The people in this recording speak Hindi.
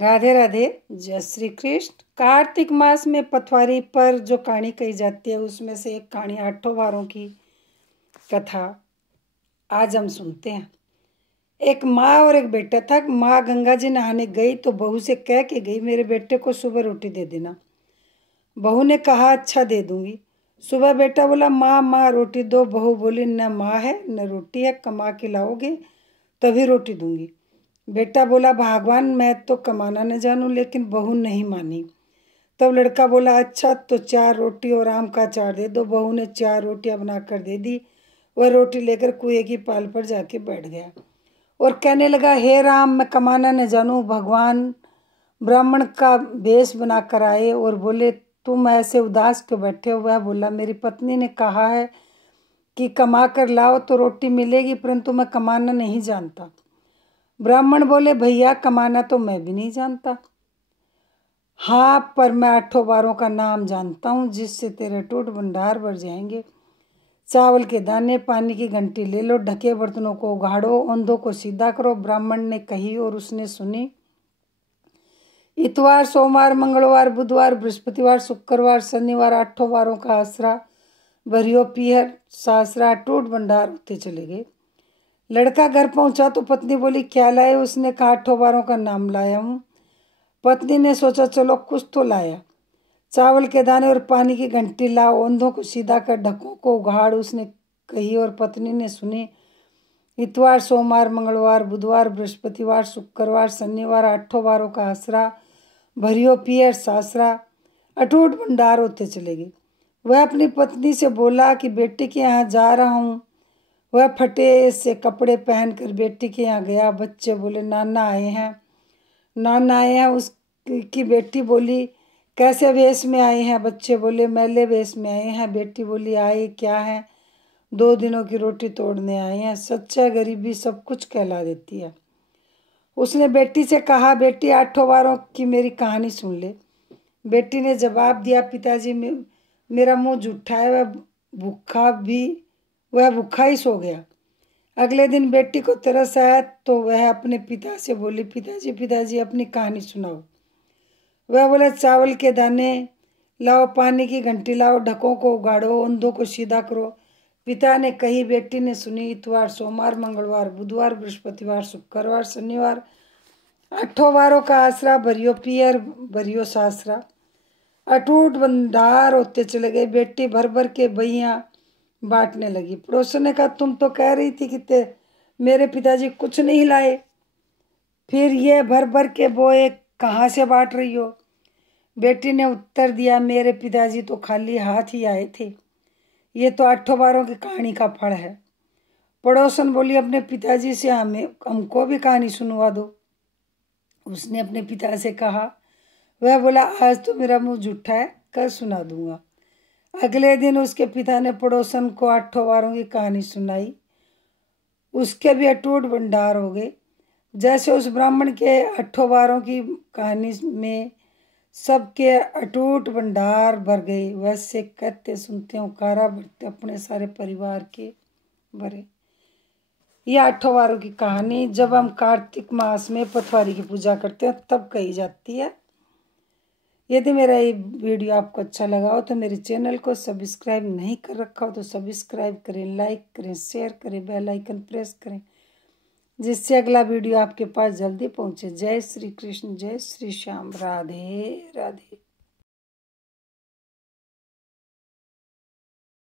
राधे राधे, जय श्री कृष्ण। कार्तिक मास में पथवारी पर जो कहानी कही जाती है उसमें से एक कहानी आठों वारों की कथा आज हम सुनते हैं। एक माँ और एक बेटा था। माँ गंगा जी नहाने गई तो बहू से कह के गई, मेरे बेटे को सुबह रोटी दे देना। बहू ने कहा अच्छा दे दूंगी। सुबह बेटा बोला माँ रोटी दो। बहू बोली न माँ है न रोटी है, कमा के लाओगे तभी रोटी दूंगी। बेटा बोला भगवान मैं तो कमाना न जानूं, लेकिन बहू नहीं मानी। तब लड़का बोला अच्छा तो 4 रोटी और आम का अचार दे दो। बहू ने 4 रोटियां बनाकर दे दी। वह रोटी लेकर कुएं की पाल पर जाके बैठ गया और कहने लगा हे राम, मैं कमाना न जानूं। भगवान ब्राह्मण का वेश बनाकर आए और बोले तुम ऐसे उदास क्यों बैठे हो। वह बोला मेरी पत्नी ने कहा है कि कमा कर लाओ तो रोटी मिलेगी, परंतु मैं कमाना नहीं जानता। ब्राह्मण बोले भैया कमाना तो मैं भी नहीं जानता, हाँ पर मैं 8 वारों का नाम जानता हूँ जिससे तेरे टूट भंडार भर जाएंगे। चावल के दाने, पानी की घंटी ले लो, ढके बर्तनों को उघाड़ो, अंधों को सीधा करो। ब्राह्मण ने कही और उसने सुनी। इतवार, सोमवार, मंगलवार, बुधवार, बृहस्पतिवार, शुक्रवार, शनिवार 8 वारों का आसरा भरियो पीहर सासरा टूट भंडार होते चले गए। लड़का घर पहुंचा तो पत्नी बोली क्या लाए। उसने कहा 8 वारों का नाम लाया हूँ। पत्नी ने सोचा चलो कुछ तो लाया। चावल के दाने और पानी की घंटी लाओ, अंधों को सीधा कर, ढकों को उघाड़, उसने कही और पत्नी ने सुनी। इतवार, सोमवार, मंगलवार, बुधवार, बृहस्पतिवार, शुक्रवार, शनिवार 8 वारों का आसरा भरियो पीहर सासरा अटूट भंडार होते चले गए। वह अपनी पत्नी से बोला कि बेटी के यहाँ जा रहा हूँ। वह फटे से कपड़े पहनकर बेटी के यहाँ गया। बच्चे बोले नाना आए हैं। उसकी बेटी बोली कैसे वेश में आए हैं। बच्चे बोले मैले वेश में आए हैं। बेटी बोली आए क्या है। 2 दिनों की रोटी तोड़ने आए हैं। सच्चा गरीबी सब कुछ कहला देती है। उसने बेटी से कहा बेटी 8 वारों की मेरी कहानी सुन ले। बेटी ने जवाब दिया पिताजी मेरा मुंह जूठा है। वह भूखा ही सो गया। अगले दिन बेटी को तरस आया तो वह अपने पिता से बोली पिताजी अपनी कहानी सुनाओ। वह बोले चावल के दाने लाओ, पानी की घंटी लाओ, ढकों को उगाड़ो, अंधों को सीधा करो। पिता ने कही, बेटी ने सुनी। इतवार, सोमवार, मंगलवार, बुधवार, बृहस्पतिवार, शुक्रवार, शनिवार 8 वारों का आसरा भरियो पीहर भरियो सासरा अटूट भंडार होते चले गए। बेटी भर भर के बहियां बांटने लगी। पड़ोसन ने कहा तुम तो कह रही थी कि मेरे पिताजी कुछ नहीं लाए, फिर ये भर भर के बोए कहाँ से बांट रही हो। बेटी ने उत्तर दिया मेरे पिताजी तो खाली हाथ ही आए थे। ये तो 8 वारों की कहानी का फल है। पड़ोसन बोली अपने पिताजी से हमको भी कहानी सुनवा दो। उसने अपने पिता से कहा। वह बोला आज तो मेरा मुंह जूठा है, कल सुना दूंगा। अगले दिन उसके पिता ने पड़ोसन को 8 वारों की कहानी सुनाई। उसके भी अटूट भंडार हो गए। जैसे उस ब्राह्मण के 8 वारों की कहानी में सबके अटूट भंडार भर गए, वैसे कहते सुनते उकारा भरते अपने सारे परिवार के भरे। यह 8 वारों की कहानी जब हम कार्तिक मास में पथवारी की पूजा करते हैं तब कही जाती है। यदि मेरा ये वीडियो आपको अच्छा लगा हो तो मेरे चैनल को सब्सक्राइब नहीं कर रखा हो तो सब्सक्राइब करें, लाइक करें, शेयर करें, बेल आइकन प्रेस करें, जिससे अगला वीडियो आपके पास जल्दी पहुंचे। जय श्री कृष्ण, जय श्री श्याम, राधे राधे।